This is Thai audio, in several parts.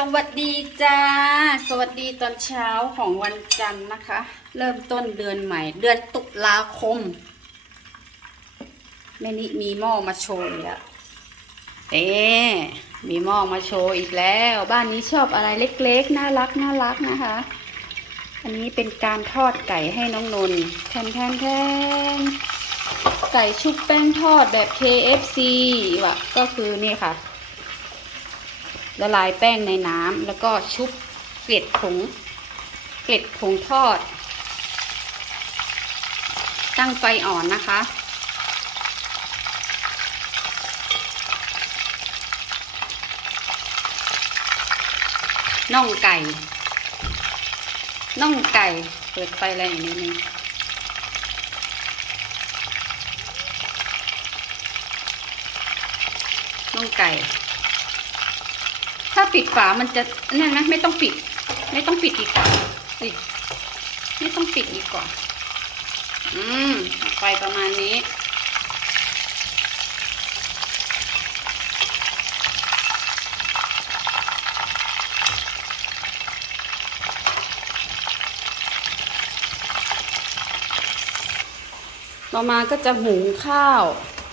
สวัสดีจ้า สวัสดีตอนเช้าของวันจันทร์นะคะ เริ่มต้นเดือนใหม่ เดือนตุลาคมแม่นิมีหม้อมาโชว์อีกแล้วเอ๊มีหม้อมาโชว์อีกแล้ว บ้านนี้ชอบอะไรเล็กๆ น่ารักน่ารักนะคะ อันนี้เป็นการทอดไก่ให้น้องนนท์แทนแทนแทนไก่ชุบแป้งทอดแบบ KFC ว่ะก็คือนี่ค่ะ ละลายแป้งในน้ำแล้วก็ชุบเกล็ดผงเกล็ดผงทอด ตั้งไฟอ่อนนะคะ น่องไก่ น่องไก่ เปิดไฟแรงอีกนิดนึงน่องไก่ ถ้าปิดฝามันจะนั่นนะไม่ต้องปิด ไม่ต้องปิดดีกว่าอุ๊ยไม่ต้องปิดดีกว่า อืมเอไฟประมาณนี้ต่อมาก็จะหุงข้าว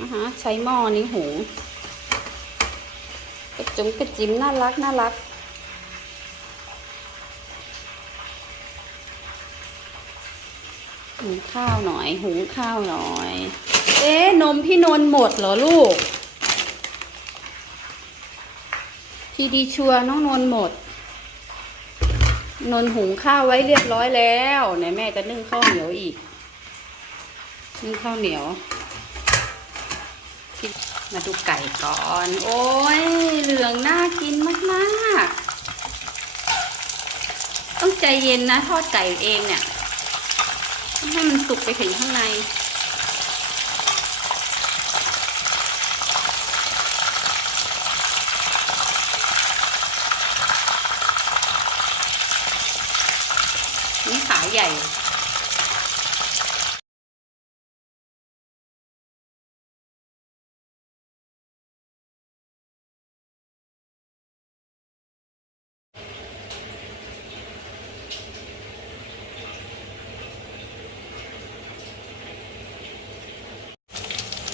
นะคะใช้หม้อนี้หุง กระจุงกระจิ๋มน่ารักน่ารัก หุงข้าวหน่อย หุงข้าวหน่อย เอ๊ะนมพี่นนท์หมดเหรอลูก ทีดีชัวน้องนนท์หมด นนท์หุงข้าวไว้เรียบร้อยแล้วไหนแม่จะนึ่งข้าวเหนียวอีกนึ่งข้าวเหนียว มาดูไก่ก่อน โอ้ยเหลืองน่ากินมากๆ ต้องใจเย็นนะ ทอดไก่เองเนี่ยต้องให้มันสุกไปถึงข้างในขาใหญ่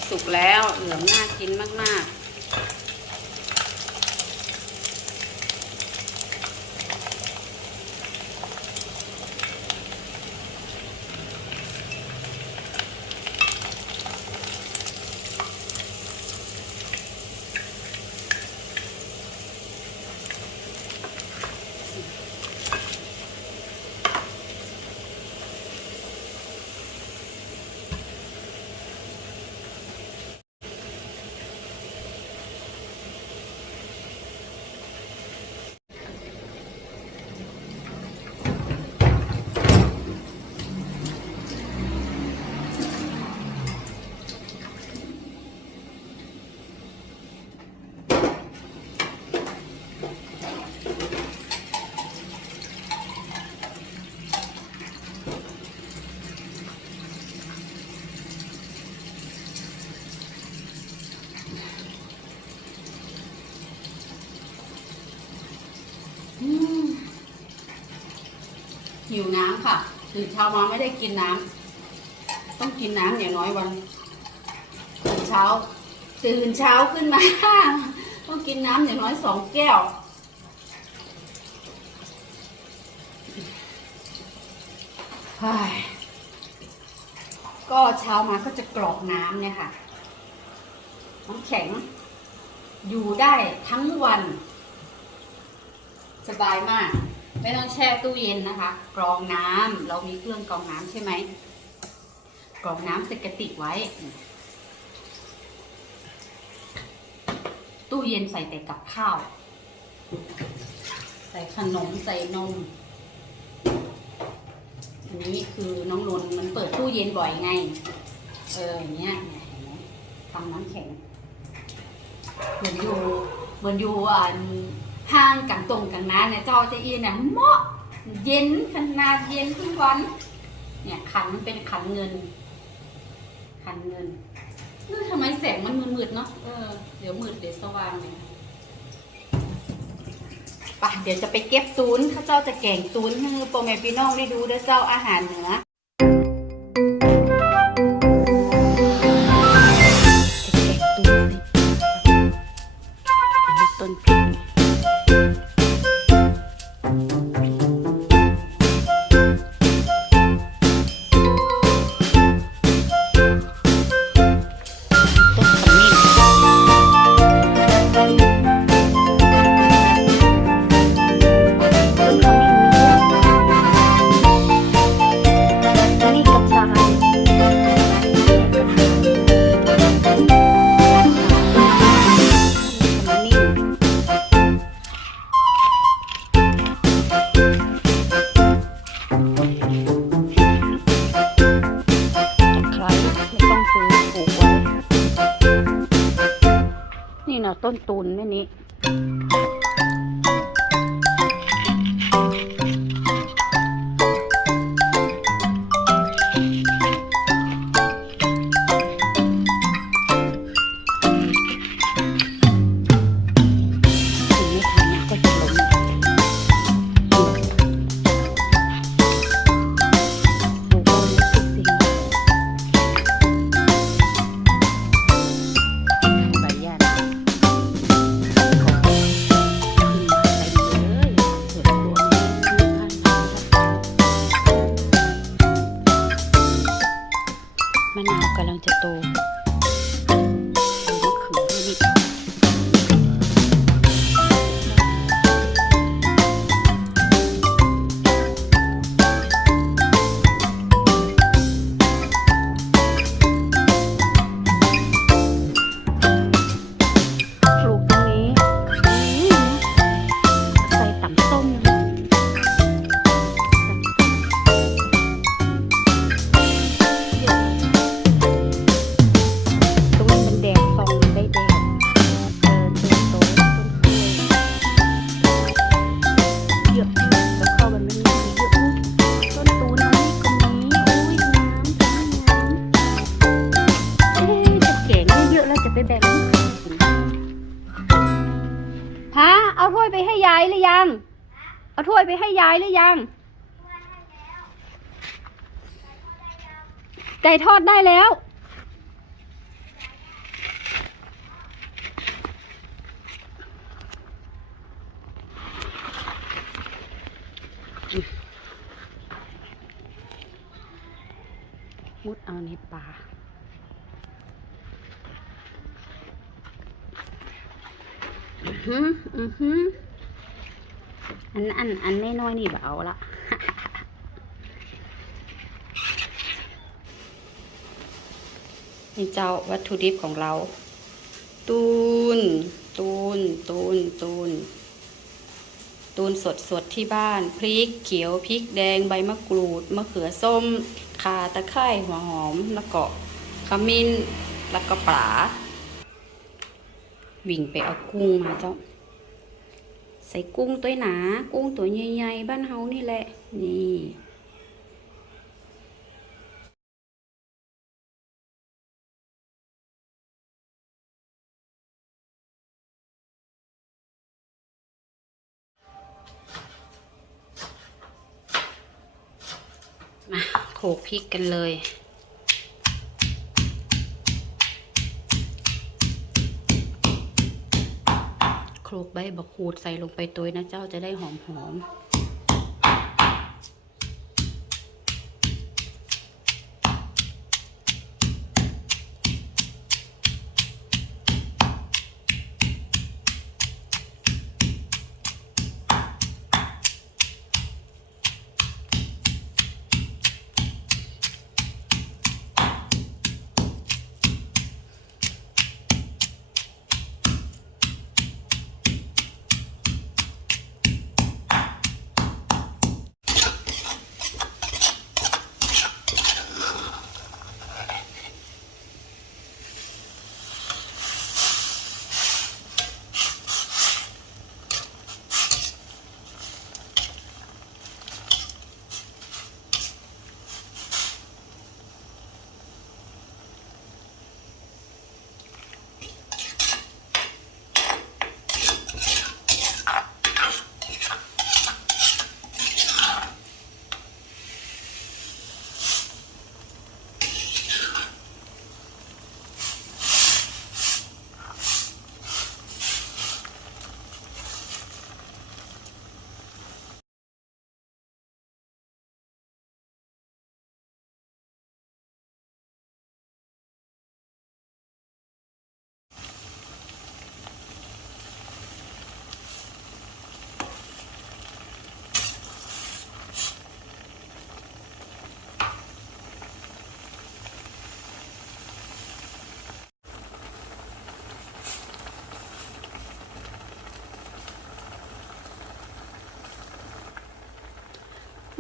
สุก แล้วเหลืองน่ากินมากๆอืมหิวน้ำค่ะ ตื่นเช้ามาไม่ได้กินน้ำต้องกินน้ำอย่างน้อยวันตื่นเช้า ตื่นเช้าขึ้นมา ต้องกินน้ำอย่างน้อยสองแก้วก็เช้ามาก็จะกรอกน้ำเนี่ยค่ะน้ำแข็ง อยู่ได้ทั้งวัน สบายมาก ไม่ต้องแช่ตู้เย็นนะคะ กรองน้ำเรามีเครื่องกรองน้ำใช่ไหมกรองน้ำใส่กระติกไว้ ตู้เย็นใส่แต่กับข้าว ใส่ขนมใส่นมอันนี้คือน้องนนมันเปิดตู้เย็นบ่อยไง เอออย่างเงี้ยเนี่ยเห็นไหมทำน้ำแข็งเหมือนอยู่เหมือนอยู่อ่า ห้างกังตรงกังน้าเนี่ยเจ้าจะอีเนี่ยเหมาะเย็นขนาดเย็นทุกวัน เนี่ยขันมันเป็นขันเงิน ขันเงินเออทำไมแสงมันมืดๆเนาะเออเดี๋ยวมืดเดี๋ยวสว่างเนี่ยปะเดี๋ยวจะไปเก็บตูนข้าเจ้าจะแกงตูนให้โปรแมพี่น้องได้ดูเด้อเจ้าอาหารเหนือ นี่นะต้นตูนแม่นี้ เอาถ้วยไปให้ยายหรือยัง เอาถ้วยไปให้ยายหรือยัง ไก่ทอดได้แล้ว มุดเอาในป่า ฮึอือฮึอันอันอันไม่น้อยนี่แบบเอาละนี่เจ้าวัตถุดิบของเรา ตูน ตูน ตูน ตูน ตูนสดสดที่บ้าน พริกเขียวพริกแดงใบมะกรูดมะเขือส้มข่าตะไคร้หัวหอม แล้วก็ขมิ้น แล้วก็ปลา วิ่งไปเอากุ้งมาเจ้า ใส่กุ้งตัวหนา กุ้งตัวใหญ่ๆบ้านเฮานี่แหละ นี่มาโขลกพริกกันเลย โขลกใบบักขูดใส่ลงไปตัวนะเจ้าจะได้หอมหอม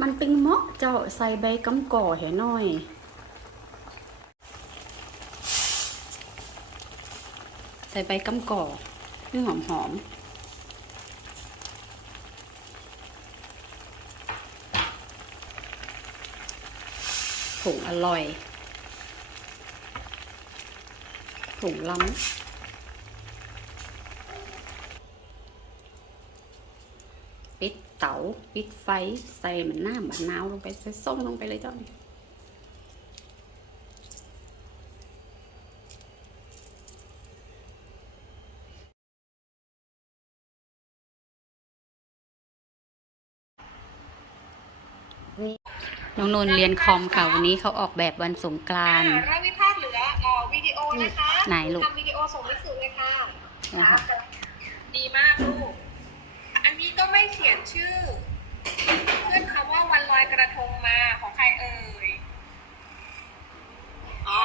มันเป็นเมาะเจ้าใส่ใบกำก่อให้หน่อยใส่ใบกำก่อให้หอมหอมผงอร่อยผงล้ำปิด เตาปิดไฟใส่มันหน้ามะนาวลงไปใส่ส้มลงไปเลยเจ้านี่น้องนนท์เรียนคอมค่ะวันนี้เขาออกแบบวันสงกรานต์อ่าถ้าวิพากษ์เหลือเอ่อวิดีโอนะคะไหนลูกทำวิดีโอส่งไปสื่อเลยค่ะนะคะดีมากลูก ก็ไม่เขียนชื่อเพื่อนคำว่าวันลอยกระทงมาของใครเอ่ย อ๋อ